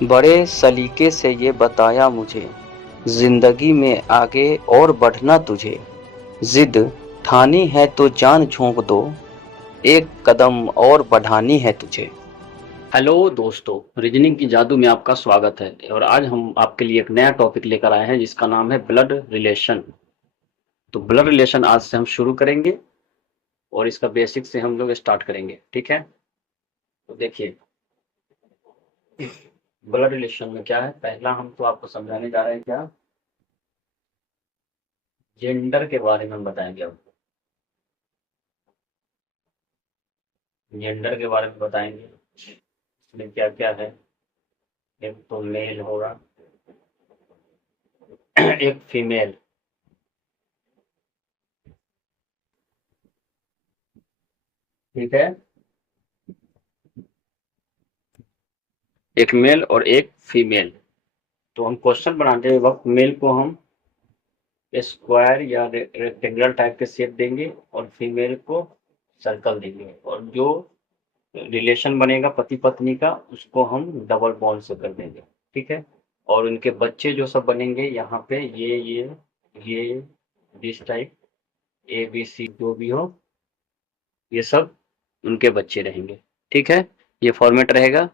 बड़े सलीके से ये बताया मुझे, जिंदगी में आगे और बढ़ना तुझे। जिद ठानी है तो जान झोंक दो, एक कदम और बढ़ानी है तुझे। हेलो दोस्तों, रीजनिंग की जादू में आपका स्वागत है। और आज हम आपके लिए एक नया टॉपिक लेकर आए हैं जिसका नाम है ब्लड रिलेशन। तो ब्लड रिलेशन आज से हम शुरू करेंगे और इसका बेसिक से हम लोग स्टार्ट करेंगे, ठीक है। तो देखिए, ब्लड रिलेशन में क्या है, पहला हम तो आपको समझाने जा रहे हैं क्या, जेंडर के बारे में हम बताएंगे। अब जेंडर के बारे में बताएंगे, इसमें क्या क्या है। एक तो मेल होगा, एक फीमेल, ठीक है। एक मेल और एक फीमेल। तो हम क्वेश्चन बनाते वक्त मेल को हम स्क्वायर या रेक्टेंगुलर टाइप के शेप देंगे और फीमेल को सर्कल देंगे, और जो रिलेशन बनेगा पति पत्नी का उसको हम डबल बॉन्ड से कर देंगे, ठीक है। और उनके बच्चे जो सब बनेंगे यहाँ पे, ये this type, A B C जो भी हो, ये सब उनके बच्चे रहेंगे, ठीक है। ये फॉर्मेट रहेगा।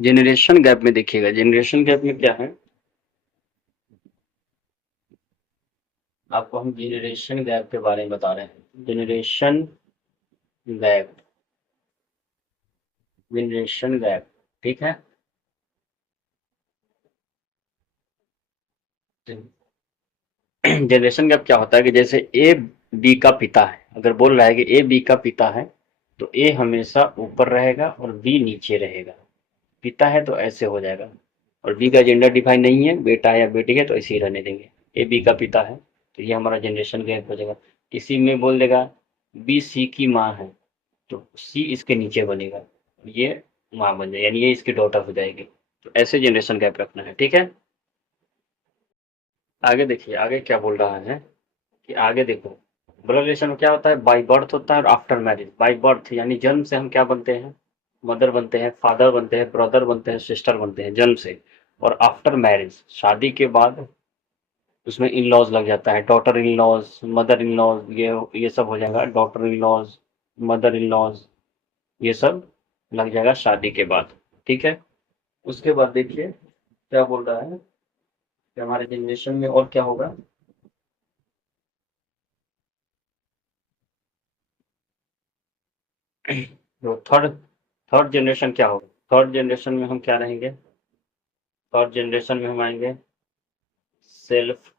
जेनरेशन गैप में देखिएगा, जेनरेशन गैप में क्या है, आपको हम जेनरेशन गैप के बारे में बता रहे हैं। गैप जेनरेशन गैप, ठीक है। जनरेशन गैप क्या होता है कि जैसे ए बी का पिता है, अगर बोल रहा है कि ए बी का पिता है, तो ए हमेशा ऊपर रहेगा और बी नीचे रहेगा। पिता है तो ऐसे हो जाएगा, और बी का जेंडर डिफाइन नहीं है, बेटा है या बेटी है तो ऐसे ही रहने देंगे। ए बी का पिता है तो ये हमारा जनरेशन गैप हो जाएगा। किसी में बोल देगा बी सी की माँ है, तो सी इसके नीचे बनेगा, ये माँ बन जाएगी, यानी ये इसकी डॉटर हो जाएगी। तो ऐसे जनरेशन गैप रखना है, ठीक है। आगे देखिए, आगे क्या बोल रहा है कि आगे देखो, ब्लड रिलेशन में क्या होता है, बाय बर्थ होता है और आफ्टर मैरिज। बाय बर्थ यानी जन्म से हम क्या बनते हैं, मदर बनते हैं, फादर बनते हैं, ब्रदर बनते हैं, सिस्टर बनते हैं जन्म से। और आफ्टर मैरिज शादी के बाद उसमें इन लॉज लग जाता है, daughter in laws, mother in laws, ये सब हो जाएगा, daughter in laws, mother in laws, ये सब लग जाएगा शादी के बाद, ठीक है। उसके बाद देखिए क्या बोल रहा है कि हमारे जनरेशन में और क्या होगा। तो थर्ड थर्ड जनरेशन क्या होगा, थर्ड जनरेशन में हम क्या रहेंगे, थर्ड जनरेशन में हम आएंगे सेल्फ,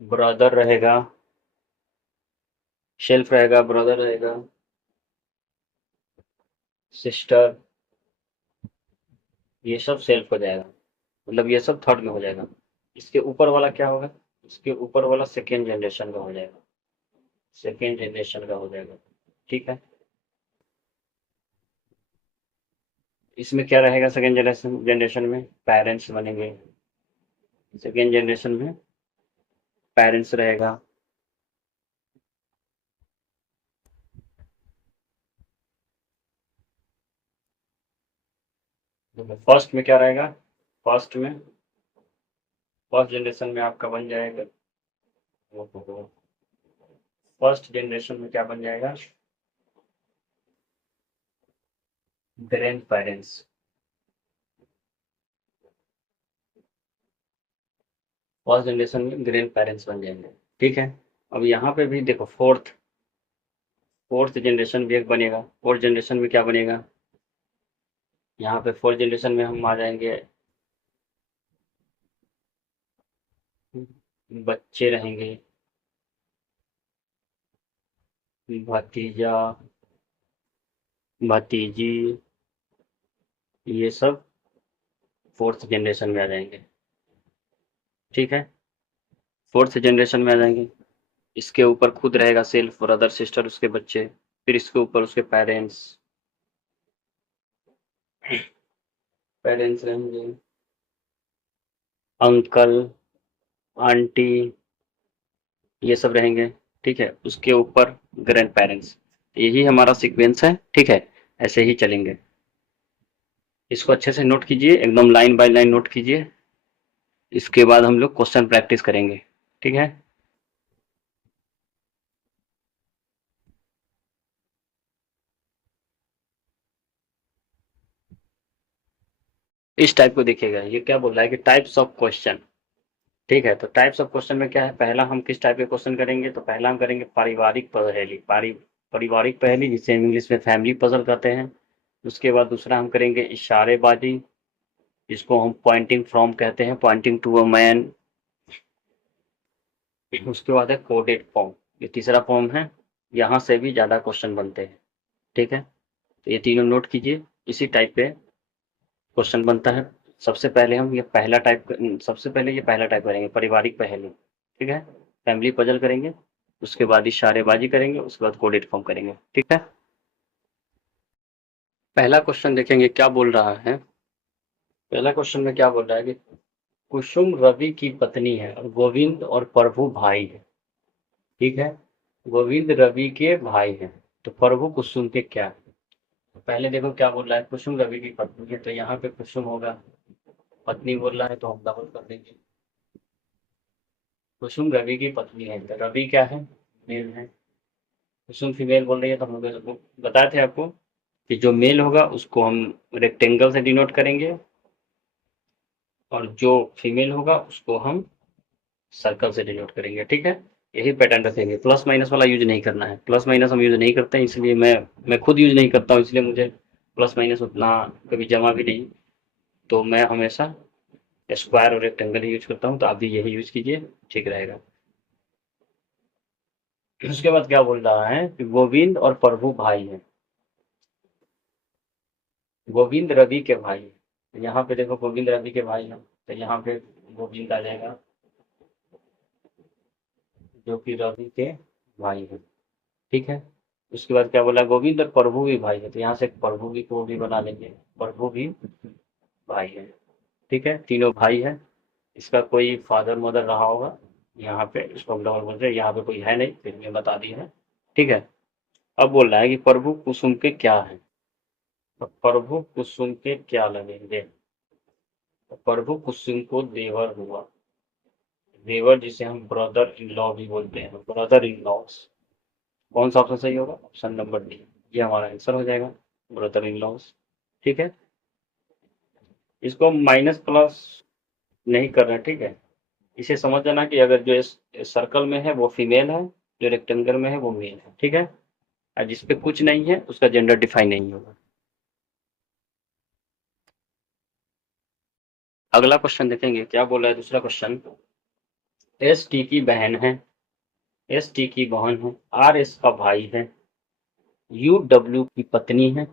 ब्रदर रहेगा, शेल्फ रहेगा, ब्रदर रहेगा, सिस्टर, ये सब सेल्फ हो जाएगा, मतलब ये सब थर्ड में हो जाएगा। इसके ऊपर वाला क्या होगा, इसके ऊपर वाला सेकेंड जनरेशन का हो जाएगा, सेकेंड जनरेशन का हो जाएगा, ठीक है। इसमें क्या रहेगा, सेकेंड जनरेशन जनरेशन में पेरेंट्स बनेंगे, सेकेंड जनरेशन में पेरेंट्स रहेगा। फर्स्ट में क्या रहेगा, फर्स्ट में फर्स्ट जनरेशन में आपका बन जाएगा, फर्स्ट जनरेशन में क्या बन जाएगा, ग्रैंड पेरेंट्स, फर्स्ट जनरेशन में ग्रैंड पेरेंट्स बन जाएंगे, ठीक है। अब यहाँ पे भी देखो, फोर्थ फोर्थ जनरेशन भी एक बनेगा। फोर्थ जनरेशन में क्या बनेगा, यहाँ पे फोर्थ जनरेशन में हम आ जाएंगे, बच्चे रहेंगे, भतीजा, भतीजी, ये सब फोर्थ जनरेशन में आ जाएंगे, ठीक है। फोर्थ जनरेशन में आ जाएंगे। इसके ऊपर खुद रहेगा सेल्फ, ब्रदर सिस्टर उसके बच्चे, फिर इसके ऊपर उसके पेरेंट्स, पेरेंट्स रहेंगे, अंकल, आंटी, ये सब रहेंगे, ठीक है। उसके ऊपर ग्रैंड पेरेंट्स, यही हमारा सीक्वेंस है, ठीक है। ऐसे ही चलेंगे। इसको अच्छे से नोट कीजिए, एकदम लाइन बाय लाइन नोट कीजिए। इसके बाद हम लोग क्वेश्चन प्रैक्टिस करेंगे, ठीक है। इस टाइप को देखिएगा, ये क्या बोल रहा है कि टाइप्स ऑफ क्वेश्चन। ठीक है, तो टाइप्स ऑफ क्वेश्चन में क्या है, पहला हम किस टाइप के क्वेश्चन करेंगे, तो पहला हम करेंगे पारिवारिक पहेली, पारिवारिक पहेली, जिसे हम इंग्लिश में फैमिली पजल कहते हैं। उसके बाद दूसरा हम करेंगे इशारेबाजी, जिसको हम पॉइंटिंग फ्रॉम कहते हैं, पॉइंटिंग टू अ मैन। उसके बाद है कोडेड फॉर्म, ये तीसरा फॉर्म है। यहाँ से भी ज़्यादा क्वेश्चन बनते हैं, ठीक है। तो ये तीनों नोट कीजिए, इसी टाइप पे क्वेश्चन बनता है। सबसे पहले ये पहला टाइप करेंगे, पारिवारिक पहेली, ठीक है। फैमिली पजल करेंगे, उसके बाद इशारेबाजी करेंगे, उसके बाद कोडेड फॉर्म करेंगे, ठीक है। पहला क्वेश्चन देखेंगे क्या बोल रहा है। पहला क्वेश्चन में क्या बोल रहा है कि कुसुम रवि की पत्नी है और गोविंद और प्रभु भाई है, ठीक है। गोविंद रवि के भाई हैं, तो प्रभु कुसुम के क्या है। तो पहले देखो क्या बोल रहा है, कुसुम रवि की पत्नी है, तो यहाँ पे कुसुम होगा, पत्नी बोल रहा है तो हम डबल कर देंगे। कुसुम रवि की पत्नी है, तो रवि क्या है, मेल है। कुसुम फीमेल बोल रही है, तो हम लोग बताए थे आपको कि जो मेल होगा उसको हम रेक्टेंगल से डिनोट करेंगे, और जो फीमेल होगा उसको हम सर्कल से डिनोट करेंगे, ठीक है। यही पैटर्न रखेंगे, प्लस माइनस वाला यूज नहीं करना है, प्लस माइनस हम यूज नहीं करते हैं, इसलिए मैं खुद यूज नहीं करता हूँ, इसलिए मुझे प्लस माइनस उतना कभी जमा भी नहीं। तो मैं हमेशा स्क्वायर और रेक्टेंगल ही यूज करता हूँ, तो आप भी यही यूज कीजिए, ठीक रहेगा। उसके बाद क्या बोल रहा है कि गोविंद और प्रभु भाई हैं, गोविंद रवि के भाई हैं। तो यहाँ पे देखो गोविंद रवि के भाई हैं, तो यहाँ पे गोविंद आ जाएगा, जो कि रवि के भाई हैं, ठीक है। उसके बाद क्या बोला, गोविंद और प्रभु भी भाई है, तो यहाँ से प्रभु भी को भी बना लेंगे, प्रभु भी भाई है, ठीक है। तीनों भाई है, इसका कोई फादर मदर रहा होगा, यहाँ पे इसको हम डबल बोल रहे हैं, यहाँ पे कोई है नहीं, फिर मैं बता दी है, ठीक है। अब बोल रहा है कि प्रभु कुसुम के क्या है, तो प्रभु कुसुम के क्या लगेंगे। तो प्रभु कुसुम को देवर हुआ, देवर जिसे हम ब्रदर इन लॉ भी बोलते हैं, ब्रदर इन लॉस। कौन सा ऑप्शन सही होगा, ऑप्शन नंबर डी, ये हमारा आंसर हो जाएगा, ब्रदर इन लॉस, ठीक है। इसको माइनस प्लस नहीं कर रहे हैं, ठीक है। इसे समझ जाना कि अगर जो इस सर्कल में है वो फीमेल है, जो रेक्टेंगल में है वो मेल है, ठीक है। और जिस पे कुछ नहीं है उसका जेंडर डिफाइन नहीं होगा। अगला क्वेश्चन देखेंगे क्या बोला है, दूसरा क्वेश्चन। एस टी की बहन है, एस टी की बहन है, आर एस का भाई है, यू डब्ल्यू की पत्नी है,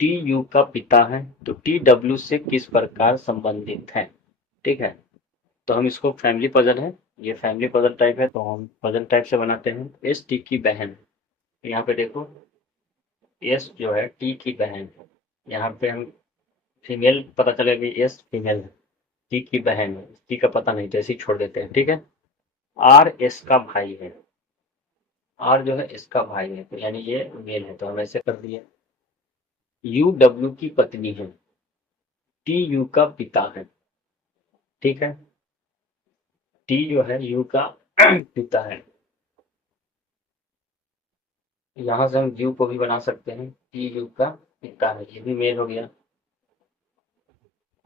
टी यू का पिता है, तो टी डब्ल्यू से किस प्रकार संबंधित है, ठीक है। तो हम इसको फैमिली पजल है, ये फैमिली पजल टाइप है, तो हम पजल टाइप से बनाते हैं। एस टी की बहन, यहाँ पे देखो एस जो है टी की बहन है, यहाँ पे हम फीमेल पता चले कि एस फीमेल है, टी की बहन है, टी का पता नहीं तो ऐसे ही छोड़ देते हैं, ठीक है। आर एस का भाई है, आर जो है इसका भाई है, तो यानी ये मेल है, तो हम ऐसे कर दिए। यू डब्ल्यू की पत्नी है, टी यू का पिता है, ठीक है। टी जो है यू का पिता है, यहाँ से हम यू को भी बना सकते हैं, टी यू का पिता है, ये भी मेल हो गया।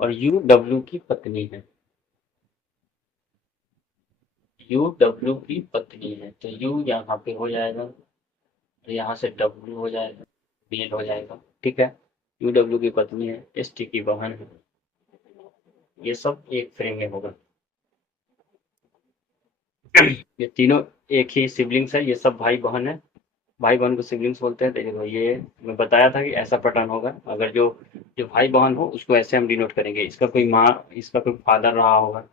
और यू डब्ल्यू की पत्नी है, यू डब्ल्यू की पत्नी है, तो यू यहाँ पे हो जाएगा, तो यहाँ से डब्ल्यू हो जाएगा, मेल हो जाएगा, ठीक है। यू डब्ल्यू की पत्नी है, एस टी की बहन है, ये सब एक फ्रेम में होगा। ये तीनों एक ही सिबलिंग्स है, ये सब भाई बहन है, भाई बहन को सिबलिंग्स बोलते हैं। तो देखो ये मैं बताया था कि ऐसा पैटर्न होगा, अगर जो जो भाई बहन हो उसको ऐसे हम डिनोट करेंगे, इसका कोई माँ, इसका कोई फादर रहा होगा,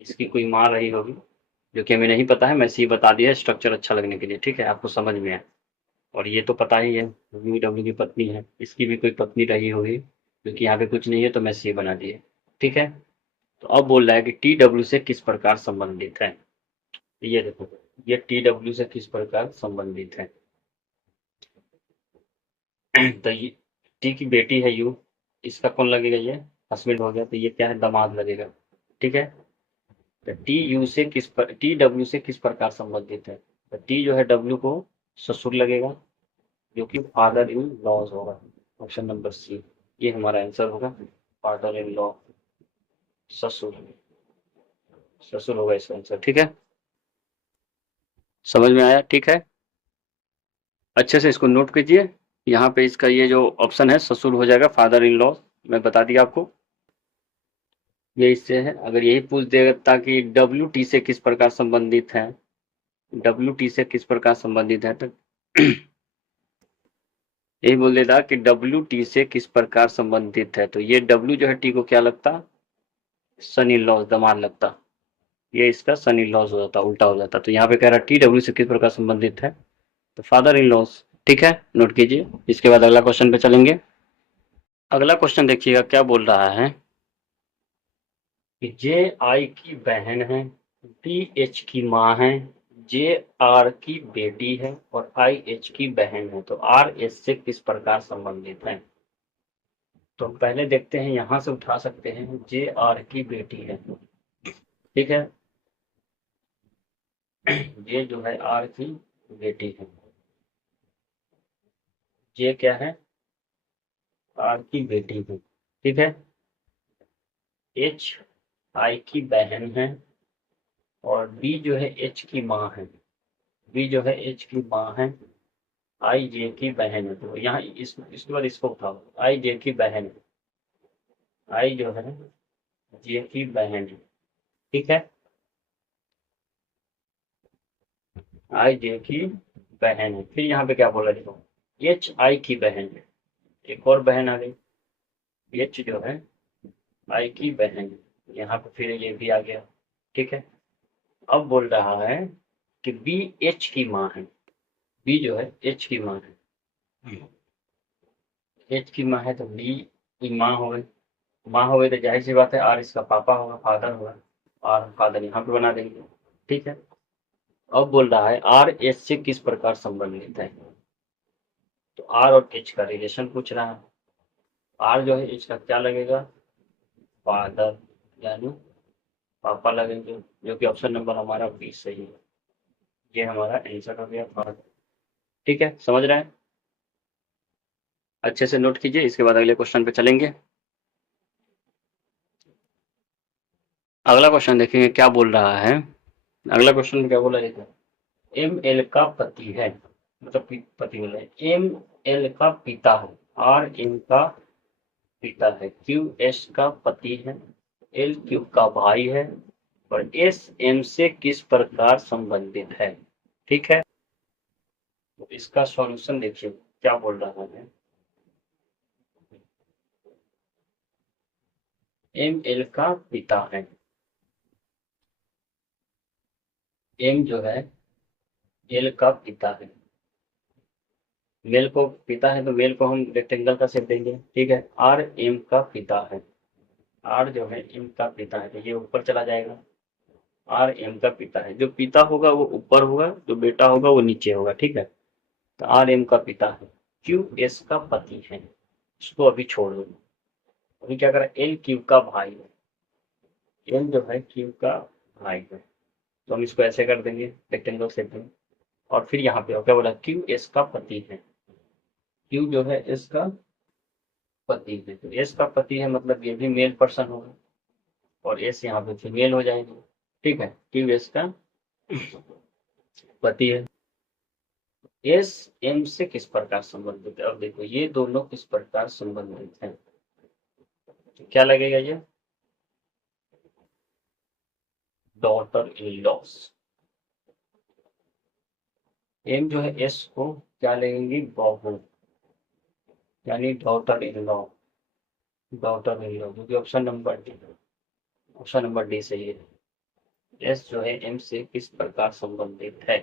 इसकी कोई माँ रही होगी, जो कि हमें नहीं पता है, मैं ऐसे ही बता दिया स्ट्रक्चर अच्छा लगने के लिए, ठीक है, आपको समझ में आए। और ये तो पता ही है, यू डब्ल्यू की पत्नी है, इसकी भी कोई पत्नी रही होगी, क्योंकि यहाँ पे कुछ नहीं है तो मैं सी बना दिए, ठीक है। तो अब बोल रहा है कि टी डब्ल्यू से किस प्रकार संबंधित है, ये देखो, ये टी डब्ल्यू से किस प्रकार संबंधित है। तो ये टी की बेटी है यू, इसका कौन लगेगा, ये हस्बैंड हो गया, तो ये क्या है, दामाद लगेगा। ठीक है। तो टी डब्ल्यू से किस प्रकार संबंधित है, तो टी जो है डब्ल्यू को ससुर लगेगा, जो कि फादर इन लॉज होगा। ऑप्शन नंबर सी, ये हमारा आंसर होगा, फादर इन लॉ, ससुर, ससुर होगा इसका आंसर। ठीक है, समझ में आया? ठीक है, अच्छे से इसको नोट कीजिए। यहाँ पे इसका ये जो ऑप्शन है ससुर हो जाएगा, फादर इन लॉ, मैं बता दिया आपको। ये इससे है, अगर यही पूछ देता कि डब्ल्यू टी से किस प्रकार संबंधित है, डब्ल्यू टी से किस प्रकार संबंधित है, तो यही बोल देता कि डब्ल्यू टी से किस प्रकार संबंधित है, तो ये डब्ल्यू जो है टी को क्या लगता, सन इन लॉज, दामाद लगता, ये इसका सन इन लॉज हो जाता, उल्टा हो जाता। तो यहाँ पे कह रहा टी डब्ल्यू से किस प्रकार संबंधित है, तो फादर इन लॉज। ठीक है, नोट कीजिए। इसके बाद अगला क्वेश्चन पे चलेंगे। अगला क्वेश्चन देखिएगा क्या बोल रहा है कि जे आई की बहन है, बी एच की माँ है, जे आर की बेटी है और आई एच की बहन है, तो आर एस से किस प्रकार संबंधित है। तो पहले देखते हैं, यहां से उठा सकते हैं, जे आर की बेटी है। ठीक है, ये जो है आर की बेटी है, ये क्या है, आर की बेटी है। ठीक है, एच आई की बहन है और बी जो है एच की माँ है, बी जो है एच की माँ है, आई जे की बहन है। तो यहाँ इसके बाद इसको उठाओ, आई जे की बहन है, आई जो है जे की बहन है। ठीक है, आई जे की बहन है। फिर यहाँ पे क्या बोला, देखो एच आई की बहन है, एक और बहन आ गई, एच जो है आई की बहन है, यहाँ पे फिर ये भी आ गया। ठीक है, अब बोल रहा है कि बी एच की माँ है, बी जो है एच की माँ है, एच की माँ है, तो बी की माँ हो गई, माँ हो गई तो जाहिर सी बात है आर इसका पापा होगा, फादर होगा, आर फादर यहाँ पे बना देंगे। ठीक है, अब बोल रहा है आर एच से किस प्रकार संबंधित है, तो आर और एच का रिलेशन पूछ रहा है। आर जो है एच का क्या लगेगा, फादर, यानी पापा लगेंगे, जो कि ऑप्शन नंबर हमारा बी सही है, ये हमारा आंसर हो गया, फादर। ठीक है, समझ रहे हैं, अच्छे से नोट कीजिए। इसके बाद अगले क्वेश्चन पे चलेंगे। अगला क्वेश्चन देखेंगे क्या बोल रहा है। अगला क्वेश्चन में क्या बोला, देखो एम एल का पति है, मतलब पति बोला है, एम एल का पिता है, आर एम का पिता है, क्यू एस का पति है, एल क्यू का भाई है और एस एम से किस प्रकार संबंधित है। ठीक है, तो इसका सॉल्यूशन देखिए क्या बोल रहा है। एम एल का पिता है, एम जो है एल का पिता है, मेल को पिता है तो मेल को हम रेक्टेंगल का शेप देंगे। ठीक है, आर एम का पिता है, आर जो है एम का पिता है, तो ये ऊपर चला जाएगा, आर एम का पिता है, जो पिता होगा वो ऊपर होगा, जो बेटा होगा वो नीचे होगा। ठीक है, तो आर एम का पिता है, क्यू एस का पति है, इसको अभी छोड़ दो। अभी क्या करा, एल क्यू का भाई है, एल जो है क्यू का भाई है, तो हम इसको ऐसे कर देंगे रेक्टेंगल शेप में। और फिर यहाँ पे क्या बोला, क्यू एस का पति है, क्यू जो है एस का पति है, तो एस का पति है मतलब ये भी मेल पर्सन होगा और एस यहाँ पे फीमेल हो जाएगी। ठीक है, क्यू एस का पति है, एस एम से किस प्रकार संबंधित है। अब देखो ये दोनों किस प्रकार संबंधित हैं, तो क्या लगेगा, ये डॉटर इन लॉस, एम जो है एस को क्या लेंगी, बहू, यानी daughter in law, daughter in law, क्योंकि option number D, option number D सही है। एस जो है एम से किस प्रकार संबंधित है,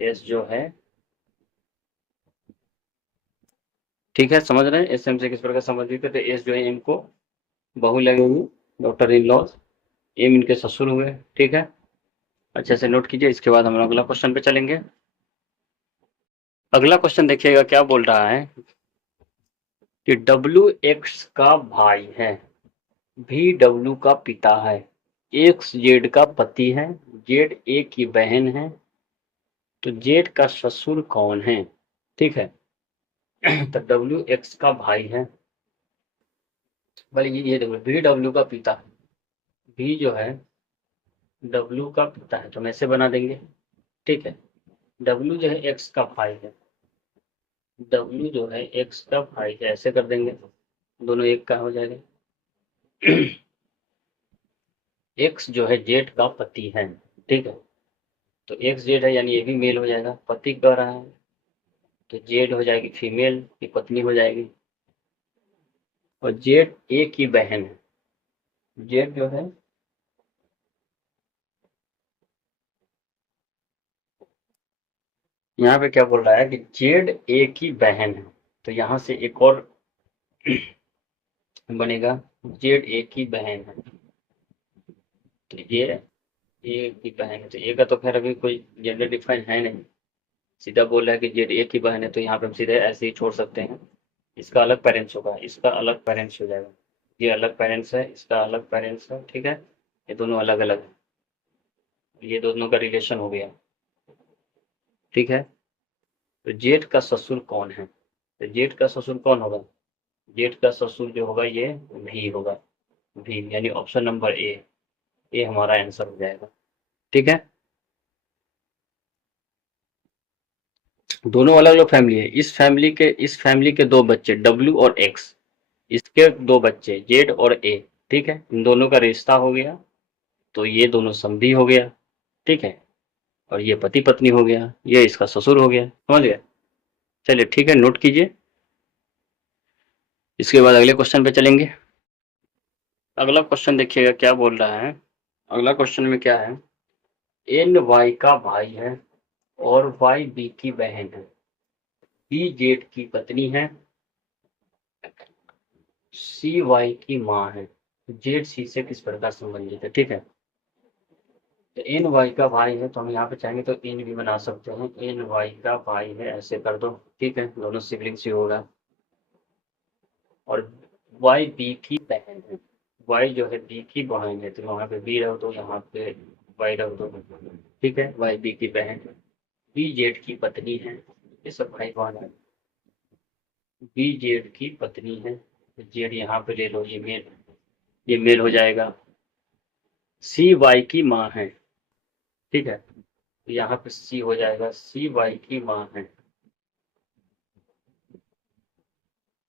एस जो है, ठीक है समझ रहे हैं, एस एम से किस प्रकार संबंधित है, तो एस जो है एम को बहू लगेगी, डॉटर इन लॉ, एम इनके ससुर हुए। ठीक है, अच्छे से नोट कीजिए। इसके बाद हम लोग अगला क्वेश्चन पे चलेंगे। अगला क्वेश्चन देखिएगा क्या बोल रहा है कि डब्ल्यू एक्स का भाई है, भी डब्ल्यू का पिता है, एक्स जेड का पति है, जेड ए की बहन है, तो जेड का ससुर कौन है? ठीक है। तो डब्ल्यू एक्स का भाई है, बल्कि ये देखो भी डब्ल्यू का पिता है, भी जो है डब्ल्यू का पिता है, तो हम ऐसे बना देंगे। ठीक है। डब्ल्यू जो है एक्स का भाई है, डब्ल्यू जो है एक्स का भाई है, ऐसे कर देंगे, दोनों एक का हो जाएगा। एक्स जो है जेड का पति है। ठीक है। तो एक्स जेड है यानी ये भी मेल हो जाएगा, पति कह रहा है, तो जेड हो जाएगी फीमेल की पत्नी हो जाएगी, और जेड ए की बहन है। जेड जो है यहाँ पे क्या बोल रहा है कि जेड ए की बहन है, तो यहाँ से एक और बनेगा, जेड ए की बहन है, तो ये ए की बहन है, तो ए का तो खैर अभी कोई जेंडर डिफाइन है नहीं, सीधा बोल रहा है कि जेड ए की बहन है, तो यहाँ पे हम सीधे ऐसे ही छोड़ सकते हैं। इसका अलग पेरेंट्स होगा, इसका अलग पेरेंट्स हो जाएगा, ये अलग पेरेंट्स है, इसका अलग पेरेंट्स है। ठीक है। ये दोनों अलग अलग है, ये दोनों का रिलेशन हो गया। ठीक है। तो जेठ का ससुर कौन है? तो जेठ का ससुर कौन होगा? जेठ का ससुर जो होगा ये भी होगा, भी यानी ऑप्शन नंबर ए, ये हमारा आंसर हो जाएगा। ठीक है। दोनों अलग अलग फैमिली है, इस फैमिली के दो बच्चे डब्ल्यू और एक्स, इसके दो बच्चे जेड और ए। ठीक है। इन दोनों का रिश्ता हो गया, तो ये दोनों समधी हो गया। ठीक है। और ये पति पत्नी हो गया, ये इसका ससुर हो गया, समझ गए? चलिए ठीक है, नोट कीजिए। इसके बाद अगले क्वेश्चन पे चलेंगे। अगला क्वेश्चन देखिएगा क्या बोल रहा है। अगला क्वेश्चन में क्या है, एन वाई का भाई है और वाई बी की बहन है, बी जेड की पत्नी है, सी वाई की माँ है, जेड सी से किस प्रकार संबंधित है? ठीक है। तो एन वाई का भाई है, तो हम यहाँ पे चाहेंगे तो एन भी बना सकते हैं, एन वाई का भाई है, ऐसे कर दो। ठीक है, दोनों सिबलिंग्स ही होगा। और वाई बी की बहन है, वाई जो है बी की बहन है, तो वहाँ पे बी रख दो, यहाँ पे वाई रख दो। ठीक है, वाई बी की बहन है, बी जेड की पत्नी है, ये सब भाई बहन है। बी जेड की पत्नी है, जेड यहाँ पे ले लो, ये मेल हो जाएगा। सी वाई की माँ है। ठीक है, तो यहाँ पे सी हो जाएगा, सी वाई की माँ है,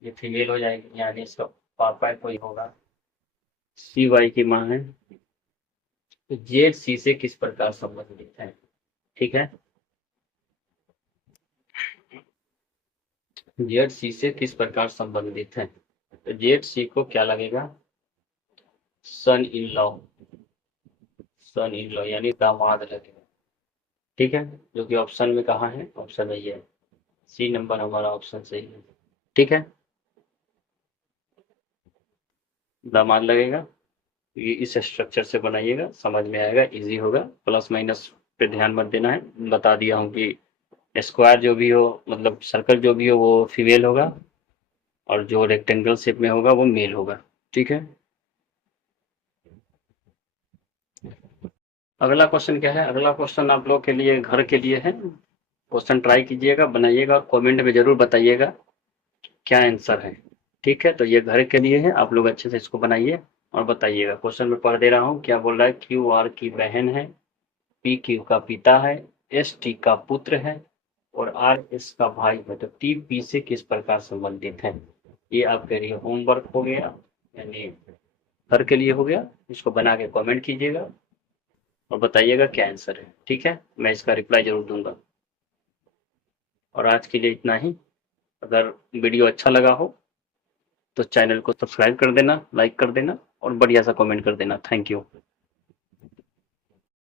ये फीमेल हो जाएगी, यानी इसका पापा कोई होगा, सी वाई की माँ है। तो जेड सी से किस प्रकार संबंधित है? ठीक है, जेड सी से किस प्रकार संबंधित है? तो जेड सी को क्या लगेगा? सन in law, sun in law यानी दामाद लगेगा। ठीक है, जो कि ऑप्शन में कहाँ है? ऑप्शन में ये है, सी नंबर हमारा ऑप्शन सही है। ठीक है, दामाद लगेगा। ये इस स्ट्रक्चर से बनाइएगा, समझ में आएगा, इजी होगा। प्लस माइनस पे ध्यान मत देना है, बता दिया हूँ कि स्क्वायर जो भी हो, मतलब सर्कल जो भी हो, वो फीमेल होगा, और जो रेक्टेंगल शेप में होगा वो मेल होगा। ठीक है। अगला क्वेश्चन क्या है? अगला क्वेश्चन आप लोग के लिए, घर के लिए है। क्वेश्चन ट्राई कीजिएगा, बनाइएगा, और कमेंट में जरूर बताइएगा क्या आंसर है। ठीक है, तो ये घर के लिए है, आप लोग अच्छे से इसको बनाइए और बताइएगा। क्वेश्चन में पढ़ दे रहा हूँ, क्या बोल रहा है, क्यू आर की बहन है, पी क्यू का पिता है, एस टी का पुत्र है, और आर एस का भाई है, तो टी पी से किस प्रकार संबंधित है? ये आपके लिए होमवर्क हो गया, यानी घर के लिए हो गया। इसको बना के कमेंट कीजिएगा और बताइएगा क्या आंसर है। ठीक है, मैं इसका रिप्लाई जरूर दूंगा। और आज के लिए इतना ही। अगर वीडियो अच्छा लगा हो तो चैनल को सब्सक्राइब कर देना, लाइक कर देना, और बढ़िया सा कमेंट कर देना। Thank you.